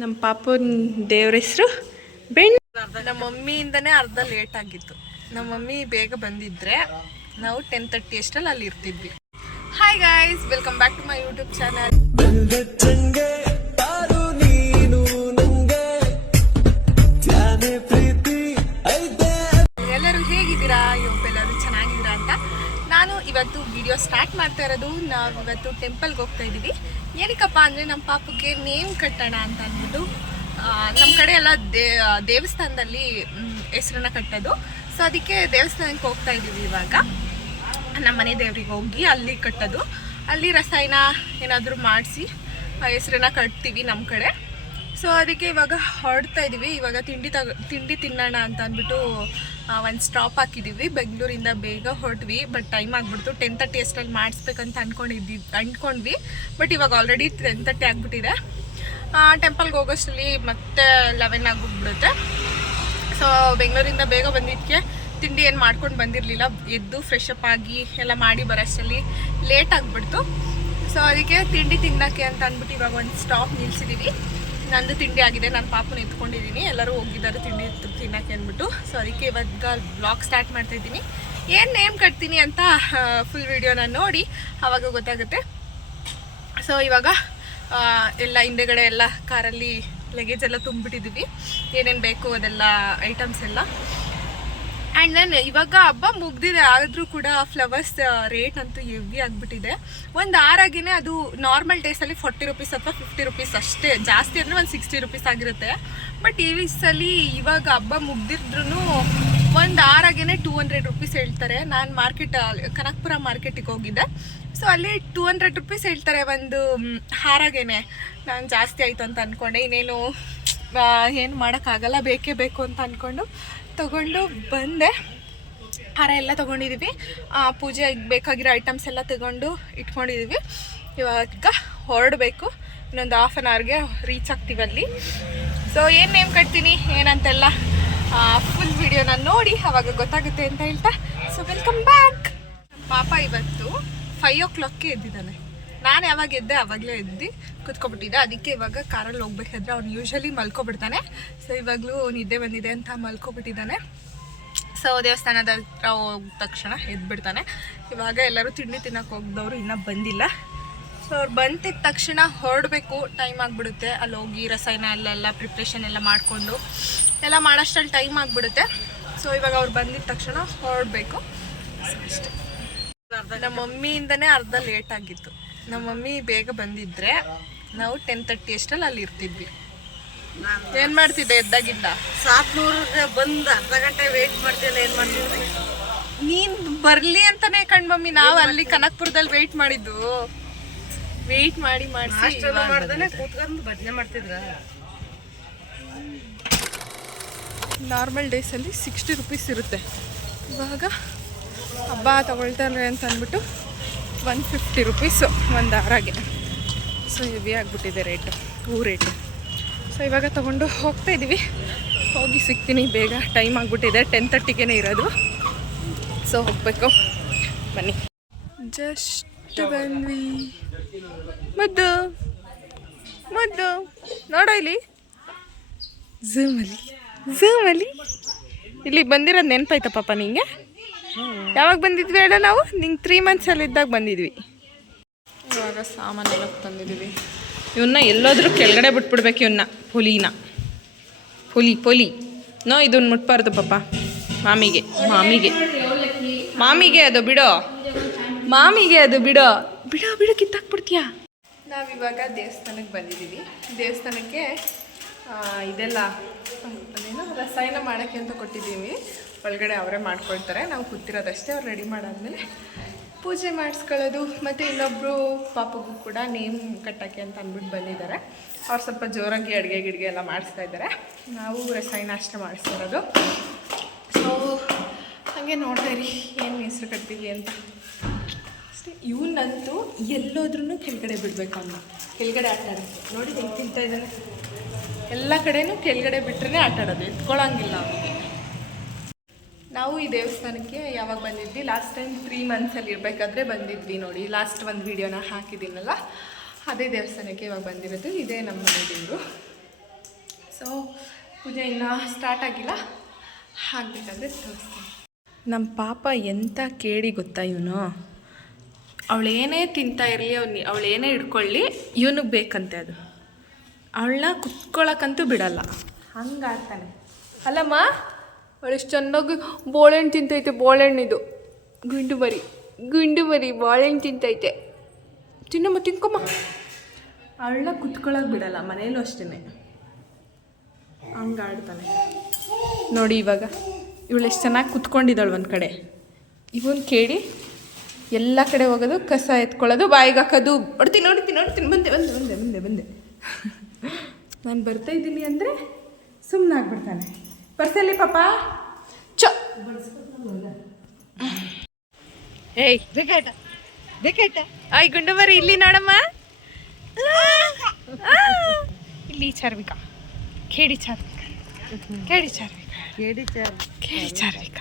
ನಮ್ಮ ಪಾಪನ ದೇವ್ರ ಹೆಸರು ಬೆಣ್ಣೆ. ನಮ್ಮ ಮಮ್ಮಿಯಿಂದನೇ ಅರ್ಧ ಲೇಟ್ ಆಗಿತ್ತು. ನಮ್ಮ ಮಮ್ಮಿ ಬೇಗ ಬಂದಿದ್ರೆ ನಾವು ಟೆನ್ ತರ್ಟಿ ಅಷ್ಟರಲ್ಲಿ ಅಲ್ಲಿ ಇರ್ತಿದ್ವಿ. Hi guys welcome back to my YouTube channel ಬೆಳ್ಳೆಚ್ಚಂಗೆ ನೀನು ನಂಗೆ. ಧ್ಯಾನೆ ಪ್ರೀತಿ ಎಲ್ಲರೂ ಹೇಗಿದ್ದೀರಾ? ಎಲ್ಲರೂ ಚೆನ್ನಾಗಿದ್ದೀರಾ ಅಂತ ಇವತ್ತು ವಿಡಿಯೋ ಸ್ಟಾರ್ಟ್ ಮಾಡ್ತಾ ಇರೋದು. ನಾವು ಇವತ್ತು ಟೆಂಪಲ್ಗೆ ಹೋಗ್ತಾ ಇದ್ದೀವಿ. ಏನಕ್ಕಪ್ಪ ಅಂದರೆ ನಮ್ಮ ಪಾಪಕ್ಕೆ ನೇಮ್ ಕಟ್ಟೋಣ ಅಂತ ಅಂದ್ಬಿಟ್ಟು ನಮ್ಮ ಕಡೆ ಎಲ್ಲ ದೇ ದೇವಸ್ಥಾನದಲ್ಲಿ ಹೆಸರನ್ನ ಕಟ್ಟೋದು. ಸೊ ಅದಕ್ಕೆ ದೇವಸ್ಥಾನಕ್ಕೆ ಹೋಗ್ತಾ ಇದ್ದೀವಿ ಇವಾಗ. ನಮ್ಮ ಮನೆ ದೇವ್ರಿಗೆ ಹೋಗಿ ಅಲ್ಲಿ ಕಟ್ಟೋದು. ಅಲ್ಲಿ ರಸಾಯನ ಏನಾದರೂ ಮಾಡಿಸಿ ಹೆಸರನ್ನ ಕಟ್ತೀವಿ ನಮ್ಮ ಕಡೆ. ಸೊ ಅದಕ್ಕೆ ಇವಾಗ ಹೊರಡ್ತಾ ಇದ್ದೀವಿ. ಇವಾಗ ತಿಂಡಿ ತಗ, ತಿಂಡಿ ತಿನ್ನೋಣ ಅಂತ ಅಂದ್ಬಿಟ್ಟು ಒಂದು ಸ್ಟಾಪ್ ಹಾಕಿದ್ದೀವಿ ಬೆಂಗಳೂರಿಂದ ಬೇಗ ಹೊರಟ್ವಿ ಬಟ್ ಟೈಮ್ ಆಗಿಬಿಡ್ತು. ಟೆನ್ ತರ್ಟಿ ಅಷ್ಟರಲ್ಲಿ ಮಾಡಿಸ್ಬೇಕಂತ ಅಂದ್ಕೊಂಡಿದ್ವಿ ಅಂದ್ಕೊಂಡ್ವಿ ಬಟ್ ಇವಾಗ ಆಲ್ರೆಡಿ ಟೆನ್ ತರ್ಟಿ ಆಗಿಬಿಟ್ಟಿದೆ. ಟೆಂಪಲ್ಗೆ ಹೋಗೋಷ್ಟರಲ್ಲಿ ಮತ್ತೆ ಲೆವೆನ್ ಆಗಿಬಿಡುತ್ತೆ ಸೊ ಬೆಂಗಳೂರಿಂದ ಬೇಗ ಬಂದಿದ್ದಕ್ಕೆ ತಿಂಡಿ ಏನು ಮಾಡ್ಕೊಂಡು ಬಂದಿರಲಿಲ್ಲ. ಎದ್ದು ಫ್ರೆಶ್ ಅಪ್ ಆಗಿ ಎಲ್ಲ ಮಾಡಿ ಬರೋಷ್ಟರಲ್ಲಿ ಲೇಟ್ ಆಗಿಬಿಡ್ತು. ಸೊ ಅದಕ್ಕೆ ತಿಂಡಿ ತಿನ್ನೋಕ್ಕೆ ಅಂತ ಅಂದ್ಬಿಟ್ಟು ಇವಾಗ ಒಂದು ಸ್ಟಾಪ್ ನಿಲ್ಸಿದ್ದೀವಿ ನಂದು ತಿಂಡಿ ಆಗಿದೆ, ನಾನು ಪಾಪ ನಿಂತ್ಕೊಂಡಿದ್ದೀನಿ ಎಲ್ಲರೂ ಹೋಗಿದ್ದಾರೆ ತಿಂಡಿ ತಿನ್ನಕ್ಕೆ ಅಂದ್ಬಿಟ್ಟು. ಸೊ ಅದಕ್ಕೆ ಇವಾಗ ಬ್ಲಾಗ್ ಸ್ಟಾರ್ಟ್ ಮಾಡ್ತಾ ಇದ್ದೀನಿ. ಏನು ನೇಮ್ ಕಟ್ತೀನಿ ಅಂತ ಫುಲ್ ವಿಡಿಯೋನ ನೋಡಿ ಆವಾಗ ಗೊತ್ತಾಗುತ್ತೆ. ಸೊ ಇವಾಗ ಎಲ್ಲ ಹಿಂದೆಗಡೆ ಎಲ್ಲ ಕಾರಲ್ಲಿ ಲಗೇಜ್ ಎಲ್ಲ ತುಂಬಿಟ್ಟಿದ್ದೀವಿ ಏನೇನು ಬೇಕು ಅದೆಲ್ಲ ಐಟಮ್ಸ್ ಎಲ್ಲ. ಆ್ಯಂಡ್ ನಾನು ಇವಾಗ ಹಬ್ಬ ಮುಗ್ದಿದೆ, ಆದರೂ ಕೂಡ ಫ್ಲವರ್ಸ್ ರೇಟ್ ಅಂತೂ ಹೆವಿ ಆಗಿಬಿಟ್ಟಿದೆ. ಒಂದು ಆರಾಗಿನೇ ಅದು ನಾರ್ಮಲ್ ಡೇಸಲ್ಲಿ ಫೋರ್ಟಿ ರುಪೀಸ್ ಅಥವಾ ಫಿಫ್ಟಿ ರುಪೀಸ್ ಅಷ್ಟೇ. ಜಾಸ್ತಿ ಅಂದರೆ ಒಂದು ಸಿಕ್ಸ್ಟಿ ರುಪೀಸ್ ಆಗಿರುತ್ತೆ. ಬಟ್ ಈ ಸಲ ಇವಾಗ ಹಬ್ಬ ಮುಗ್ದಿದ್ರು ಒಂದು ಆರಾಗೇನೆ ಟೂ ಹಂಡ್ರೆಡ್ ರುಪೀಸ್ ಹೇಳ್ತಾರೆ. ನಾನು ಮಾರ್ಕೆಟ್ ಕನಕಪುರ ಮಾರ್ಕೆಟಿಗೆ ಹೋಗಿದ್ದೆ. ಸೊ ಅಲ್ಲಿ ಟೂ ಹಂಡ್ರೆಡ್ ರುಪೀಸ್ ಹೇಳ್ತಾರೆ ಒಂದು ಹಾರಾಗೇನೆ ನಾನು ಜಾಸ್ತಿ ಆಯಿತು ಅಂತ ಅಂದ್ಕೊಂಡೆ ಇನ್ನೇನು ಏನು ಮಾಡೋಕ್ಕಾಗಲ್ಲ, ಬೇಕೇ ಬೇಕು ಅಂತ ಅಂದ್ಕೊಂಡು ತಗೊಂಡು ಬಂದೆ. ಹಾರ ಎಲ್ಲ ತೊಗೊಂಡಿದ್ದೀವಿ ಪೂಜೆಗೆ ಬೇಕಾಗಿರೋ ಐಟಮ್ಸ್ ಎಲ್ಲ ತಗೊಂಡು ಇಟ್ಕೊಂಡಿದ್ದೀವಿ ಇವಾಗ ಹೊರಡಬೇಕು. ಇನ್ನೊಂದು ಹಾಫ್ ಆನ್ ಅವರ್ಗೆ ರೀಚ್ ಆಗ್ತೀವಿ ಅಲ್ಲಿ. ಸೊ ಏನು ನೇಮ್ ಕಟ್ತೀನಿ, ಏನಂತೆಲ್ಲ? ಫುಲ್ ವಿಡಿಯೋನ ನೋಡಿ ಅವಾಗ ಗೊತ್ತಾಗುತ್ತೆ ಅಂತ ಹೇಳ್ತಾ. ಸೊ ವೆಲ್ಕಮ್ ಬ್ಯಾಕ್ ಪಾಪ ಇವತ್ತು ಫೈವ್ ಓ ಕ್ಲಾಕ್ಗೆ ಎದ್ದಿದ್ದಾನೆ. ನಾನು ಯಾವಾಗ ಎದ್ದೆ, ಅವಾಗಲೇ ಎದ್ದು ಕುತ್ಕೊಬಿಟ್ಟಿದ್ದೆ. ಅದಕ್ಕೆ ಇವಾಗ ಕಾರಲ್ಲಿ ಹೋಗ್ಬೇಕಾದ್ರೆ ಅವ್ನು ಯೂಶ್ವಲಿ ಮಲ್ಕೊಬಿಡ್ತಾನೆ. ಸೊ ಇವಾಗಲೂ ನಿದ್ದೆ ಬಂದಿದೆ ಅಂತ ಮಲ್ಕೊಬಿಟ್ಟಿದ್ದಾನೆ. ಸೊ ದೇವಸ್ಥಾನದ ಹತ್ರ ಹೋದ ತಕ್ಷಣ ಎದ್ಬಿಡ್ತಾನೆ. ಇವಾಗ ಎಲ್ಲರೂ ತಿಂಡಿ ತಿನ್ನಕ್ಕೆ ಹೋಗಿದವರು ಇನ್ನೂ ಬಂದಿಲ್ಲ. ಸೊ ಅವ್ರು ಬಂದಿದ್ದ ತಕ್ಷಣ ಹೊರಡಬೇಕು. ಟೈಮ್ ಆಗಿಬಿಡುತ್ತೆ. ಅಲ್ಲಿ ಹೋಗಿ ರಸಾಯನ ಅಲ್ಲೆಲ್ಲ ಪ್ರಿಪ್ರೇಷನ್ ಎಲ್ಲ ಮಾಡಿಕೊಂಡು ಎಲ್ಲ ಮಾಡೋಷ್ಟರಲ್ಲಿ ಟೈಮ್ ಆಗಿಬಿಡುತ್ತೆ. ಸೊ ಇವಾಗ ಅವ್ರು ಬಂದಿದ್ದ ತಕ್ಷಣ ಹೊರಡಬೇಕು. ಅಷ್ಟೇ. ನಮ್ಮ ಮಮ್ಮಿಯಿಂದನೇ ಅರ್ಧ ಲೇಟ್ ಆಗಿತ್ತು. ನಮ್ಮ ಮಮ್ಮಿ ಬೇಗ ಬಂದಿದ್ರೆ ನಾವು ಟೆನ್ ತರ್ಟಿ ಅಷ್ಟರಲ್ಲಿ ಅಲ್ಲಿ ಇರ್ತಿದ್ವಿ. ಏನ್ ಮಾಡ್ತಿದ್ದೆ ಎದ್ದಾಗಿದ್ದ ನೂರ ಬಂದು ಅರ್ಧ ಗಂಟೆ ವೇಟ್ ಮಾಡ್ತಿಲ್ಲ ಏನ್ ಮಾಡ್ತಿದ್ರಿ ನೀನ್ ಬರ್ಲಿ ಅಂತಾನೆ ಕಣ್ ಮಮ್ಮಿ ನಾವ್ ಅಲ್ಲಿ ಕನಕ್ಪುರದಲ್ಲಿ ವೇಟ್ ಮಾಡಿದ್ದು. ವೇಟ್ ಮಾಡಿ ಮಾಡಿ ಮಾಡ್ದೇನೆ ಕೂತ್ಕೊಂಡು ಭಜನೆ ಮಾಡ್ತಿದ್ರ? ನಾರ್ಮಲ್ ಡೇಸಲ್ಲಿ ಸಿಕ್ಸ್ಟಿ ರುಪೀಸ್ ಇರುತ್ತೆ. ಇವಾಗ ಹಬ್ಬ ತಗೊಳ್ತಾರೆ ಅಂತ ಅಂದ್ಬಿಟ್ಟು ಒನ್ ಫಿಫ್ಟಿ ರುಪೀಸು ಒಂದು ಹಾರಾಗೆ ಸೊ ಇವಿ ಆಗಿಬಿಟ್ಟಿದೆ ರೇಟು ಹೂ ರೇಟು ಸೊ ಇವಾಗ ತೊಗೊಂಡು ಹೋಗ್ತಾ ಇದ್ದೀವಿ ಹೋಗಿ ಸಿಗ್ತೀನಿ ಬೇಗ. ಟೈಮ್ ಆಗಿಬಿಟ್ಟಿದೆ. ಟೆನ್ ತರ್ಟಿಗೆ ಇರೋದು. ಸೊ ಹೋಗಬೇಕು. ಬನ್ನಿ. ಜಸ್ಟ್ ಬಂದ್ವಿ. ಮದ್ದು. ಮದ್ದು. ನೋಡೋ ಇಲ್ಲಿ. ಝೂಮಲ್ಲಿ ಝೂಮಲ್ಲಿ ಇಲ್ಲಿ ಬಂದಿರೋದು ನೆನಪಾಯ್ತಾ ಪಾಪ ನಿಂಗೆ? ಯಾವಾಗ ಬಂದಿದ್ವಿ ಹೇಳ ನಾವು? ನಿಂಗೆ ತ್ರೀ ಮಂತ್ಸಲ್ಲಿ ಇದ್ದಾಗ ಬಂದಿದ್ವಿ. ಇವಾಗ ಸಾಮಾನೆಲ್ಲ ತಂದಿದ್ದೀವಿ. ಇವನ್ನ ಎಲ್ಲೋದ್ರೂ ಕೆಳಗಡೆ ಬಿಟ್ಬಿಡ್ಬೇಕು ಇವನ್ನ ಪುಲಿನ. ಪುಲಿ ಪುಲಿ. ನೋ ಇದನ್ನ ಮುಟ್ಬಾರ್ದು ಪಾಪ. ಮಾಮಿಗೆ ಮಾಮಿಗೆ. ಮಾಮಿಗೆ ಅದು ಬಿಡೋ. ಮಾಮಿಗೆ ಅದು ಬಿಡೋ. ಬಿಡೋ ಬಿಡೋ ಕಿತ್ತಾಕ್ಬಿಡ್ತೀಯಾ. ನಾವಿವಾಗ ದೇವಸ್ಥಾನಕ್ಕೆ ಬಂದಿದ್ದೀವಿ. ದೇವಸ್ಥಾನಕ್ಕೆ ಇದೆಲ್ಲ ಅದೇನೋ ರಸಾಯನ ಮಾಡೋಕ್ಕೆ ಅಂತ ಕೊಟ್ಟಿದ್ದೀವಿ. ಒಳಗಡೆ ಅವರೇ ಮಾಡ್ಕೊಳ್ತಾರೆ. ನಾವು ಕೂತಿರೋದಷ್ಟೇ, ಅವ್ರು ರೆಡಿ ಮಾಡಾದ್ಮೇಲೆ ಪೂಜೆ ಮಾಡಿಸ್ಕೊಳ್ಳೋದು. ಮತ್ತು ಇನ್ನೊಬ್ಬರು ಪಾಪಗೂ ಕೂಡ ನೇಮ್ ಕಟ್ಟೋಕ್ಕೆ ಅಂತ ಅಂದ್ಬಿಟ್ಟು ಬಂದಿದ್ದಾರೆ. ಅವ್ರು ಸ್ವಲ್ಪ ಜೋರಾಗಿ ಅಡುಗೆ ಗಿಡಿಗೆ ಎಲ್ಲ ಮಾಡಿಸ್ತಾ ಇದ್ದಾರೆ. ನಾವು ರಸಾಯನ ಅಷ್ಟೇ ಮಾಡಿಸ್ತಾ ಇರೋದು. ಸೊ ಹಾಗೆ ನೋಡ್ತಾ ಇರಿ, ಏನು ಹೆಸರು ಕಟ್ತೀವಿ ಅಂತ. ಅಷ್ಟೇ, ಇವನಂತೂ ಎಲ್ಲೋದ್ರೂ ಕೆಳಗಡೆ ಬಿಡಬೇಕು ಅಮ್ಮ ಕೆಳಗಡೆ ಆಟ ನೋಡಿ, ಹೆಂಗೆ ತಿಂತಾ ಇದ್ದಾನೆ. ಎಲ್ಲ ಕಡೆಯೂ ಕೆಳಗಡೆ ಬಿಟ್ಟರೆ ಆಟಾಡೋದು. ಎತ್ಕೊಳ್ಳೋಂಗಿಲ್ಲ ಅವನಿಗೆ ನಾವು ಈ ದೇವಸ್ಥಾನಕ್ಕೆ ಯಾವಾಗ ಬಂದಿದ್ವಿ? ಲಾಸ್ಟ್ ಟೈಮ್ ತ್ರೀ ಮಂತ್ಸಲ್ಲಿ ಇರಬೇಕಾದ್ರೆ ಬಂದಿದ್ವಿ ನೋಡಿ. ಲಾಸ್ಟ್ ಒಂದು ವೀಡಿಯೋನ ಹಾಕಿದ್ದೀನಲ್ಲ? ಅದೇ ದೇವಸ್ಥಾನಕ್ಕೆ ಇವಾಗ ಬಂದಿರೋದು. ಇದೇ ನಮ್ಮ ಮನೆ ದೇವರು. ಸೊ ಪೂಜೆ ಇನ್ನೂ ಸ್ಟಾರ್ಟ್ ಆಗಿಲ್ಲ. ಹಾಕಬೇಕಾದ್ರೆ ತೋರಿಸ್ತೀನಿ. ನಮ್ಮ ಪಾಪ ಎಂಥ ಕೇಳಿ ಗೊತ್ತಾ ಇವನು? ಅವಳೇನೇ ತಿಂತಾ ಇರಲಿ ಅವ್ನು ಅವಳೇನೇ ಹಿಡ್ಕೊಳ್ಳಿ ಇವನಿಗೆ ಬೇಕಂತೆ ಅದು. ಅವಳನ್ನ ಕುತ್ಕೊಳ್ಳೋಕ್ಕಂತೂ ಬಿಡಲ್ಲ. ಹಂಗಾಗ್ತಾನೆ. ಅಲ್ಲಮ್ಮ? ಅವಳು ಎಷ್ಟು ಚೆನ್ನಾಗಿ ಬಾಳೆಹಣ್ಣು ತಿಂತೈತೆ, ಬಾಳೆಹಣ್ಣಿದು. ಗುಂಡು ಮರಿ ಗುಂಡು ಮರಿ, ಬಾಳೆಹಣ್ಣು ತಿಂತೈತೆ. ತಿನ್ನಮ್ಮ, ತಿನ್ಕೊಮ್ಮ. ಅಳ್ಳ ಕುತ್ಕೊಳ್ಳೋಕೆ ಬಿಡಲ್ಲ, ಮನೇಲೂ ಅಷ್ಟೇ ಹಂಗಾಡ್ತಾನೆ ನೋಡಿ ಇವಾಗ, ಇವಳು ಎಷ್ಟು ಚೆನ್ನಾಗಿ ಕುತ್ಕೊಂಡಿದ್ದಾಳು ಒಂದು ಕಡೆ. ಇವನ್ ಕೇಳಿ, ಎಲ್ಲ ಕಡೆ ಹೋಗೋದು, ಕಸ ಎತ್ಕೊಳ್ಳೋದು, ಬಾಯಿಗೆ ಹಾಕೋದು. ಹೊಡ್ತೀನಿ ಹೊಡ್ತೀನಿ ಹೊಡ್ತೀನಿ ಬಂದೆ ಬಂದೆ ಬಂದೆ ಬಂದೆ ಬಂದೆ. ನಾನು ಬರ್ತಾ ಇದ್ದೀನಿ ಅಂದರೆ ಸುಮ್ಮನೆ ಆಗ್ಬಿಡ್ತಾನೆ ಬರ್ಸಲ್ಲಿ ಪಾಪ. ಚೊ ಏಯ್ ಬೇಕಾಯ್ತ ಬೇಕಾಯ್ತ ಆಯ್ ಗುಂಡು ಬರಿ ಇಲ್ಲಿ ನೋಡಮ್ಮ. ಇಲ್ಲಿ ಚರ್ವಿಕ. ಕೇಳಿ ಚರ್ವಿಕ. ಕೇಳಿ ಚಾರ್ವಿಕಾ. ಕೇಳಿ ಚಾರ್ ಕೇಳಿ ಚರ್ವಿಕ.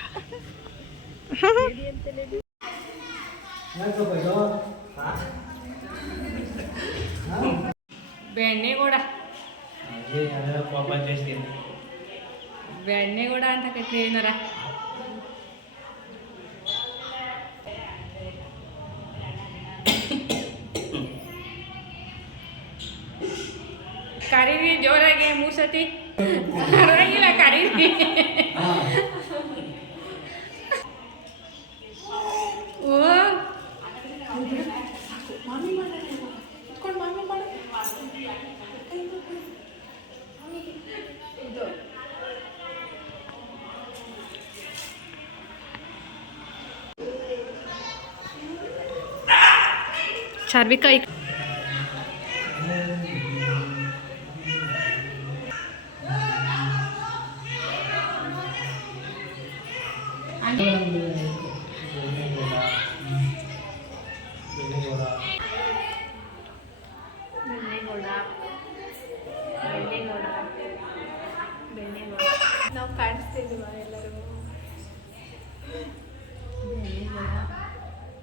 ಬೆಣ್ಣೆ ಕೂಡ ಕೂಡ ಅಂತ ಕಟ್ಟಿ ಏನಾರ ಕರೀರಿ ಜೋರಾಗಿ ಮೂರು ಸತಿ ಪರವಾಗಿಲ್ಲ ಕರೀರಿ. ಚಾರ್ವಿಕಾ ಈ ನಾವು ಕಾಣಿಸ್ತಿದ್ದೀವ ಎಲ್ಲರೂ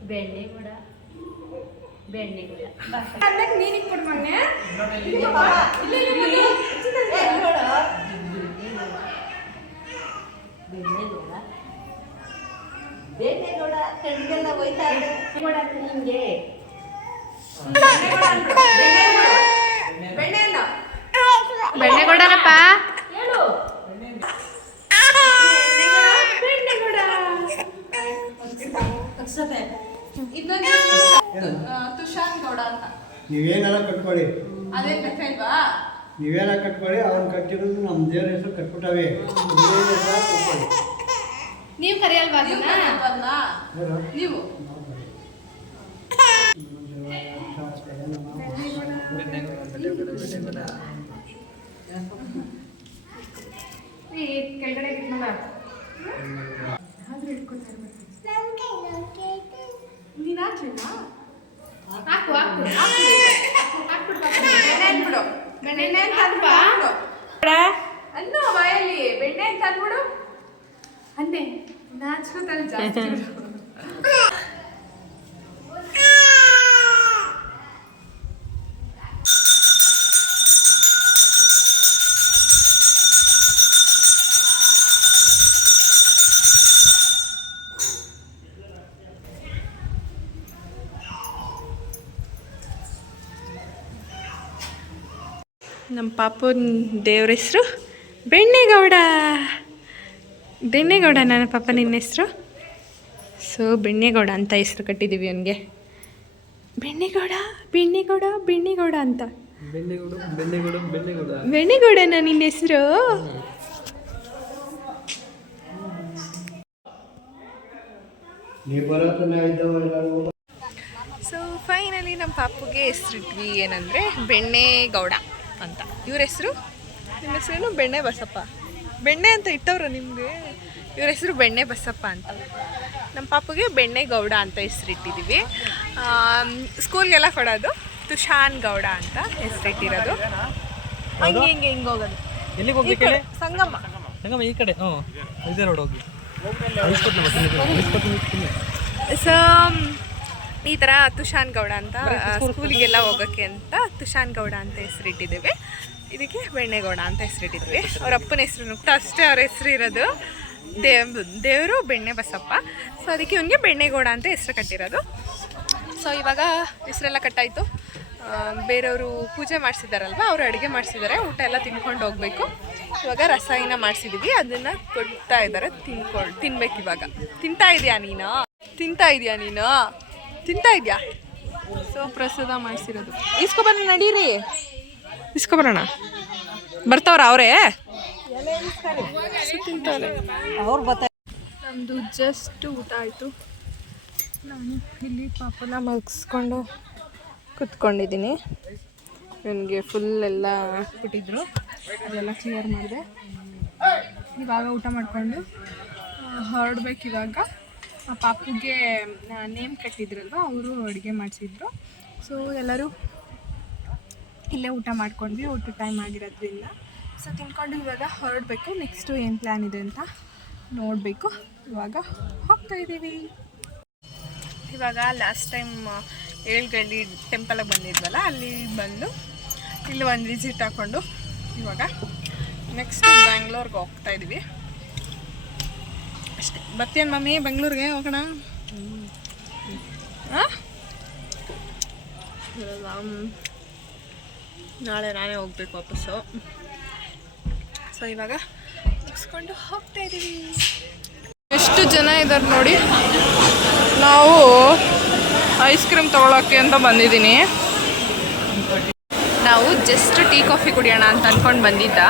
ಬೆಣ್ಣೆ ಕೂಡ ಬೆಣ್ಣೆ ಕೂಡ ಅನ್ನಕ್ಕೆ ನೀನಿಗೆ ಕೊಡು ಮೊನ್ನೆ ಬೆಣ್ಣೆ ಕೂಡ ಬೆಣ್ಣೆ ಕೂಡ ಕಣ್ಗೆಲ್ಲ ಹೋಯ್ತಾ ಇದೆ ಕೂಡ ನಿಂಗೆ ಬೆಣ್ಣೆ ಕೊಡನಪ್ಪ ಹೇಳು ಬೆಣ್ಣೆ ಕೊಡ ಇನ್ನೊಂದು ತುಷಾರ್ ಗೌಡ ಅಂತ ನೀವೇನೆಲ್ಲ ಕಟ್ಕೊಳ್ಳಿ ಅದೇನ್ ಲೆಕ್ಕ ಇಲ್ವಾ ನೀವೇನ ಕಟ್ಕೊಳ್ಳಿ ಅವ್ನು ಕಟ್ಟಿರೋದು ನಮ್ಮ ದೇವ್ರ ಹೆಸರು ಕಟ್ಬಿಟ್ಟವೆ. ನೀವು ಕರಿಯಲ್ವಾ ನೀವು ಕರೆಯಲ್ವಾ ನೀವು. ಕೆಳಗಡೆ ನೀನು ಹಾಕ್ಲಿಲ್ಲ ಹಾಕು ಹಾಕು. ಬೆಣ್ಣೆ ಅಂತ ಅಂದ್ಬಿಡು ಅನ್ನು ಬಾಯಲ್ಲಿ ಬೆಣ್ಣೆ ತಂದ್ಬಿಡು. ಅಂದೆ ನಾಚ್ಕೋತಾಳೆ ಜಾಸ್ತಿ ನಮ್ಮ ಪಾಪನ ದೇವ್ರ ಹೆಸರು ಬೆಣ್ಣೆಗೌಡ. ಬೆಣ್ಣೆಗೌಡ ನನ್ನ ಪಾಪ ನಿನ್ನ ಹೆಸರು. ಸೊ ಬೆಣ್ಣೆಗೌಡ ಅಂತ ಹೆಸರು ಕಟ್ಟಿದ್ದೀವಿ ಅವನಿಗೆ. ಬೆಣ್ಣೆಗೌಡ ಬೆಣ್ಣೆಗೌಡ ಬೆಣ್ಣೆಗೌಡ ಅಂತ. ಬೆಣ್ಣೆಗೌಡನ ನಿನ್ನ ಹೆಸರು. ಸೊ ಫೈನಲಿ ನಮ್ಮ ಪಾಪುಗೆ ಹೆಸರಿಟ್ವಿ ಏನಂದರೆ ಬೆಣ್ಣೆಗೌಡ. ಅಂತ. ಇವ್ರ ಹೆಸರು? ನಿಮ್ಮ ಹೆಸರೇನು ಬೆಣ್ಣೆ ಬಸಪ್ಪ? ಬೆಣ್ಣೆ ಅಂತ ಇಟ್ಟವ್ರ ನಿಮಗೆ? ಇವ್ರ ಹೆಸರು ಬೆಣ್ಣೆ ಬಸಪ್ಪ ಅಂತ. ನಮ್ಮ ಪಾಪಗೆ ಬೆಣ್ಣೆ ಗೌಡ ಅಂತ ಹೆಸರಿಟ್ಟಿದ್ದೀವಿ ಸ್ಕೂಲ್ಗೆಲ್ಲ ಕೊಡೋದು ತುಷಾನ್ ಗೌಡ ಅಂತ ಹೆಸರಿಟ್ಟಿರೋದು ಹಂಗೆ ಹಿಂಗೆ ಹಿಂಗೆ ಹೋಗೋದು. ಎಲ್ಲಿಗೆ ಹೋಗ್ಬೇಕು ಸಂಗಮ ಸಂಗಮ ಈ ಕಡೆ. ಹ್ಞೂ ಇದೇ ರೋಡ್ ಹೋಗಿ ಸೊ ಈ ಥರ ತುಷಾನ್ ಗೌಡ ಅಂತ ಸ್ಕೂಲಿಗೆಲ್ಲ ಹೋಗೋಕ್ಕೆ ಅಂತ ತುಷಾನ್ ಗೌಡ ಅಂತ ಹೆಸರಿಟ್ಟಿದ್ದೇವೆ. ಇದಕ್ಕೆ ಬೆಣ್ಣೆಗೌಡ ಅಂತ ಹೆಸರಿಟ್ಟಿದ್ವಿ ಅವ್ರ ಅಪ್ಪನ ಹೆಸರು ಅಷ್ಟೇ ಅವ್ರ ಹೆಸರು ಇರೋದು. ದೇವ್ ದೇವರು ಬೆಣ್ಣೆ ಬಸಪ್ಪ ಸೊ ಅದಕ್ಕೆ ಇವನಿಗೆ ಬೆಣ್ಣೆಗೌಡ ಅಂತ ಹೆಸರು ಕಟ್ಟಿರೋದು. ಸೊ ಇವಾಗ ಹೆಸರೆಲ್ಲ ಕಟ್ಟಾಯಿತು. ಬೇರೆಯವರು ಪೂಜೆ ಮಾಡಿಸಿದಾರಲ್ವ ಅವರು ಅಡುಗೆ ಮಾಡಿಸಿದ್ದಾರೆ ಊಟ ಎಲ್ಲ ತಿನ್ಕೊಂಡು ಹೋಗಬೇಕು. ಇವಾಗ ರಸಾಯನ ಮಾಡಿಸಿದ್ದೀವಿ ಅದನ್ನು ಕೊಡ್ತಾ ಇದ್ದಾರೆ ತಿನ್ಕೊಂಡು ತಿನ್ಬೇಕು ಇವಾಗ ತಿಂತಾ ಇದೆಯಾ ನೀನು? ತಿಂತಾ ಇದೆಯಾ ನೀನು? ತಿಂತಾ ಇದೆಯಾ? ಸೊ ಪ್ರಸಾದ ಮಾಡಿಸಿರೋದು. ಇಸ್ಕೊಬರೋಣ ನಡೀರಿ. ಇಸ್ಕೊಬರೋಣ ಬರ್ತಾವ್ರ ಅವರೇ? ತಿಂತಾರೆ. ಅವ್ರು ಬರ್ತಾರೆ ನಮ್ಮದು ಜಸ್ಟ್ ಊಟ ಆಯಿತು. ನಾನು ಇಲ್ಲಿ ಪಾಪನ ಮಲಗಿಸ್ಕೊಂಡು ಕುತ್ಕೊಂಡಿದ್ದೀನಿ. ನನಗೆ ಫುಲ್ ಎಲ್ಲ ಬಿಟ್ಟಿದ್ರು. ಅದೆಲ್ಲ ಕ್ಲಿಯರ್ ಮಾಡಿದೆ. ಇವಾಗ ಊಟ ಮಾಡಿಕೊಂಡು ಹೊರಡ್ಬೇಕು ಇವಾಗ. ಪಾಪುಗೆ ನೇಮ್ ಕಟ್ಟಿದ್ರಲ್ವ, ಅವರು ಅಡುಗೆ ಮಾಡಿಸಿದ್ರು. ಸೊ ಎಲ್ಲರೂ ಇಲ್ಲೇ ಊಟ ಮಾಡ್ಕೊಂಡ್ವಿ ಊಟ ಟೈಮ್ ಆಗಿರೋದ್ರಿಂದ. ಸೊ ತಿನ್ಕೊಂಡು ಇವಾಗ ಹೊರಡಬೇಕು. ನೆಕ್ಸ್ಟು ಏನು ಪ್ಲ್ಯಾನ್ ಇದೆ ಅಂತ ನೋಡಬೇಕು. ಇವಾಗ ಹೋಗ್ತಾ ಇದ್ದೀವಿ ಇವಾಗ ಲಾಸ್ಟ್ ಟೈಮ್ ಏಳ್ಗಳ್ಳಿ ಟೆಂಪಲಿಗೆ ಬಂದಿದ್ವಲ್ಲ, ಅಲ್ಲಿ ಬಂದು ಇಲ್ಲಿ ಒಂದು ವಿಸಿಟ್ ಹಾಕ್ಕೊಂಡು ಇವಾಗ ನೆಕ್ಸ್ಟ್ ಬ್ಯಾಂಗ್ಳೂರ್ಗೆ ಹೋಗ್ತಾ ಇದ್ದೀವಿ ಅಷ್ಟೇ ಬರ್ತೀಯನ್ ಮಮ್ಮಿ ಬೆಂಗಳೂರಿಗೆ ಹೋಗೋಣ. ಹಾಂ ನಾಳೆ ನಾನೇ ಹೋಗ್ಬೇಕು ವಾಪಸ್ಸು. ಸೊ ಇವಾಗ ಮುಗಿಸ್ಕೊಂಡು ಹೋಗ್ತಾ ಇದ್ದೀವಿ ಎಷ್ಟು ಜನ ಇದ್ದಾರೆ ನೋಡಿ. ನಾವು ಐಸ್ ಕ್ರೀಮ್ ತೊಗೊಳಕ್ಕೆ ಅಂತ ಬಂದಿದ್ದೀನಿ. ನಾವು ಜಸ್ಟ್ ಟೀ ಕಾಫಿ ಕುಡಿಯೋಣ ಅಂತ ಅನ್ಕೊಂಡು ಬಂದಿದ್ದ.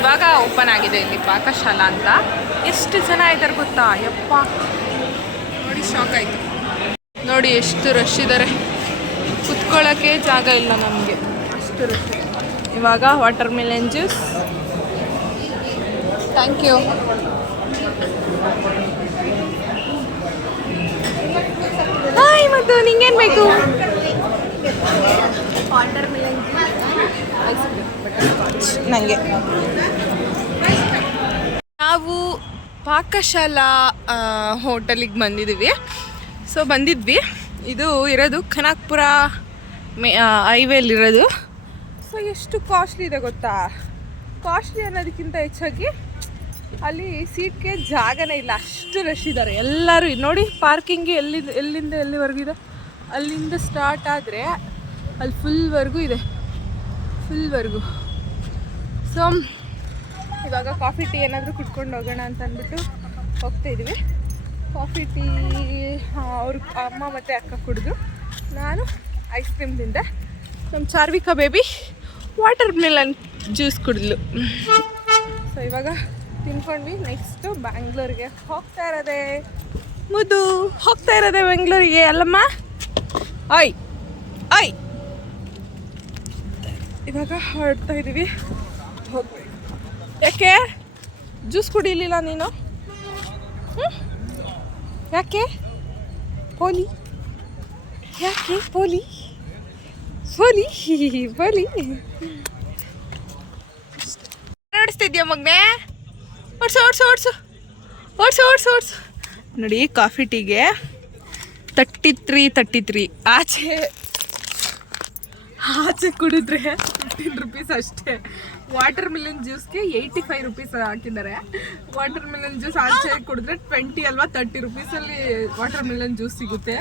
ಇವಾಗ ಓಪನ್ ಆಗಿದೆ ಇಲ್ಲಿ ಪಾಕಶಾಲಾ ಅಂತ. ಎಷ್ಟು ಜನ ಇದ್ದಾರೆ ಗೊತ್ತಾ? ಯಪ್ಪ. ನೋಡಿ ಶಾಕ್ ಆಯಿತು. ನೋಡಿ, ಎಷ್ಟು ರಶ್ ಇದ್ದಾರೆ ಕುತ್ಕೊಳ್ಳೋಕ್ಕೆ ಜಾಗ ಇಲ್ಲ ನಮಗೆ. ಅಷ್ಟು ರಶ್ ಇವಾಗ watermelon juice thank you hi ಮತ್ತು ನಿಂಗೇನು ಬೇಕು? ವಾಟರ್ ಮಿಲನ್ ನನಗೆ ನಾವು ಪಾಕಶಾಲಾ ಹೋಟೆಲಿಗೆ ಬಂದಿದ್ದೀವಿ ಸೊ, ಬಂದಿದ್ವಿ. ಇದು ಇರೋದು ಕನಕ್ಪುರ ಮೇ ಹೈವೇಲಿರೋದು. ಸೊ, ಎಷ್ಟು ಕಾಸ್ಟ್ಲಿ ಇದೆ ಗೊತ್ತಾ? ಕಾಸ್ಟ್ಲಿ ಅನ್ನೋದಕ್ಕಿಂತ ಹೆಚ್ಚಾಗಿ ಅಲ್ಲಿ ಸೀಟ್ಗೆ ಜಾಗನೇ ಇಲ್ಲ. ಅಷ್ಟು ರಶ್ ಇದ್ದಾರೆ. ಎಲ್ಲರೂ ನೋಡಿ, ಪಾರ್ಕಿಂಗ್ ಎಲ್ಲಿಂದ ಎಲ್ಲಿಂದ ಎಲ್ಲಿವರೆಗೂ ಇದೆ? ಅಲ್ಲಿಂದ ಸ್ಟಾರ್ಟ್ ಆದರೆ ಅಲ್ಲಿ ಫುಲ್ವರೆಗೂ ಇದೆ. ಫುಲ್ವರೆಗೂ ಸೊ ಇವಾಗ ಕಾಫಿ ಟೀ ಏನಾದರೂ ಕುಡ್ಕೊಂಡು ಹೋಗೋಣ ಅಂತ ಅಂದ್ಬಿಟ್ಟು ಹೋಗ್ತಾ ಇದ್ವಿ. ಕಾಫಿ ಟೀ ಅವ್ರ ಅಮ್ಮ ಮತ್ತು ಅಕ್ಕ ಕುಡಿದು. ನಾನು ಐಸ್ ಕ್ರೀಮ್ ತಿಂದೆ. ನಮ್ಮ Charvika baby watermelon juice ಕುಡಿದ್ಲು. ಸೊ ಇವಾಗ ತಿನ್ಕೊಂಡ್ವಿ. ನೆಕ್ಸ್ಟು ಬ್ಯಾಂಗ್ಳೂರಿಗೆ ಹೋಗ್ತಾ ಇರೋದೆ. ಮುದ್ದು ಹೋಗ್ತಾ ಇರೋದೆ ಬೆಂಗಳೂರಿಗೆ ಅಲ್ಲಮ್ಮ? ಆಯ್! ಇವಾಗ ಹೊರಡ್ತಾ ಇದ್ದೀವಿ. ಯಾಕೆ? ಜ್ಯೂಸ್ ಕುಡಿಲಿಲ್ಲ ನೀನು? ಯಾಕೆ? ಪೋಲಿ? ಯಾಕೆ? ಪೋಲಿ? ಪೋಲಿ? ಪೋಲಿ? ಓಡಿಸ್ತಿದ್ಯಾ ಮಗ್ನೆ? ಓಡ್ಸು ಓಡ್ಸು ಓಡ್ಸು. ಓಡ್ಸು ಓಡ್ಸು ಓಡ್ಸು. ನೋಡಿ, ಕಾಫಿ ಟೀಗೆ ತರ್ಟಿ ತ್ರೀ ತರ್ಟಿ ತ್ರೀ. ಆಚೆ ಆಚೆ ಕುಡಿದ್ರೆ ಫಿಫ್ಟೀನ್ ರುಪೀಸ್ ಅಷ್ಟೇ. ವಾಟರ್ ಮಿಲನ್ ಜ್ಯೂಸ್ಗೆ ಏಯ್ಟಿ ಫೈವ್ ರುಪೀಸ್ ಹಾಕಿದ್ದಾರೆ. ವಾಟರ್ ಮಿಲನ್ ಜ್ಯೂಸ್ ಆಚೆ ಕುಡಿದ್ರೆ ಟ್ವೆಂಟಿ ಅಲ್ವಾ ತರ್ಟಿ ರುಪೀಸಲ್ಲಿ ವಾಟರ್ ಮಿಲನ್ ಜ್ಯೂಸ್ ಸಿಗುತ್ತೆ.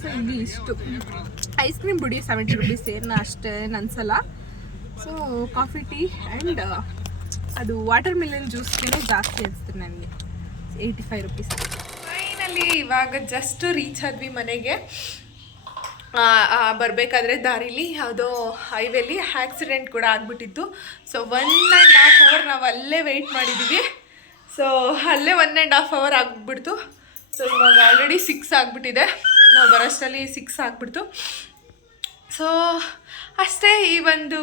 ಸೊ ಇಲ್ಲಿ ಇಷ್ಟು. ಐಸ್ ಕ್ರೀಮ್ ಬಿಡಿ ಸೆವೆಂಟಿ ರುಪೀಸ್ ಏನು ಅಷ್ಟೇ ಅನ್ಸಲ್ಲ. ಸೊ ಕಾಫಿ ಟೀ ಆ್ಯಂಡ್ ಅದು ವಾಟರ್ ಮಿಲನ್ ಜ್ಯೂಸ್ಗೆ ಜಾಸ್ತಿ ಅನಿಸ್ತು ನನಗೆ. Eighty five rupees. ಫೈನಲಿ ಇವಾಗ ಜಸ್ಟ್ ರೀಚ್ ಆದ್ವಿ ಮನೆಗೆ. ಬರಬೇಕಾದ್ರೆ ದಾರಿಲಿ ಯಾವುದೋ ಹೈವೇಲಿ ಆ್ಯಕ್ಸಿಡೆಂಟ್ ಕೂಡ ಆಗಿಬಿಟ್ಟಿತ್ತು. So one and half hour ನಾವು ಅಲ್ಲೇ ವೆಯ್ಟ್ ಮಾಡಿದ್ದೀವಿ ಸೊ ಅಲ್ಲೇ ಒನ್ ಆ್ಯಂಡ್ ಹಾಫ್ ಅವರ್ ಆಗಿಬಿಡ್ತು. ಸೊ ಇವಾಗ ಆಲ್ರೆಡಿ ಸಿಕ್ಸ್ ಆಗಿಬಿಟ್ಟಿದೆ. ನಾವು ಬರೋಷ್ಟರಲ್ಲಿ ಸಿಕ್ಸ್ ಆಗಿಬಿಡ್ತು. ಸೊ ಅಷ್ಟೇ ಈ ಒಂದು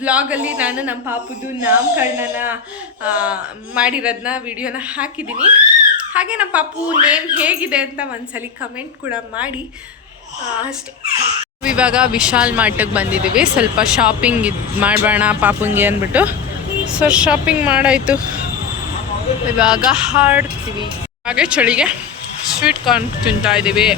ವ್ಲಾಗಲ್ಲಿ ನಾನು ನಮ್ಮ ಪಾಪುದು ನಾಮಕರಣನ ಮಾಡಿರೋದನ್ನ ವಿಡಿಯೋನ ಹಾಕಿದ್ದೀನಿ. ಹಾಗೆ ನಮ್ಮ ಪಾಪು ನೇಮ್ ಹೇಗಿದೆ ಅಂತ ಒಂದ್ಸಲಿ ಕಮೆಂಟ್ ಕೂಡ ಮಾಡಿ. ಅಷ್ಟೇ. ಇವಾಗ ವಿಶಾಲ್ ಮಾರ್ಟಿಗೆ ಬಂದಿದ್ದೀವಿ. ಸ್ವಲ್ಪ ಶಾಪಿಂಗ್ ಇದು ಮಾಡಬೇಡ ಪಾಪುಂಗೆ ಅಂದ್ಬಿಟ್ಟು. ಸೊ ಶಾಪಿಂಗ್ ಮಾಡಾಯಿತು. ಇವಾಗ ಹಾಡ್ತೀವಿ ಹಾಗೆ ಚಳಿಗೆ ಸ್ವೀಟ್ ಕಾರ್ನ್ ತಿಂತಾ ಇದ್ದೀವಿ.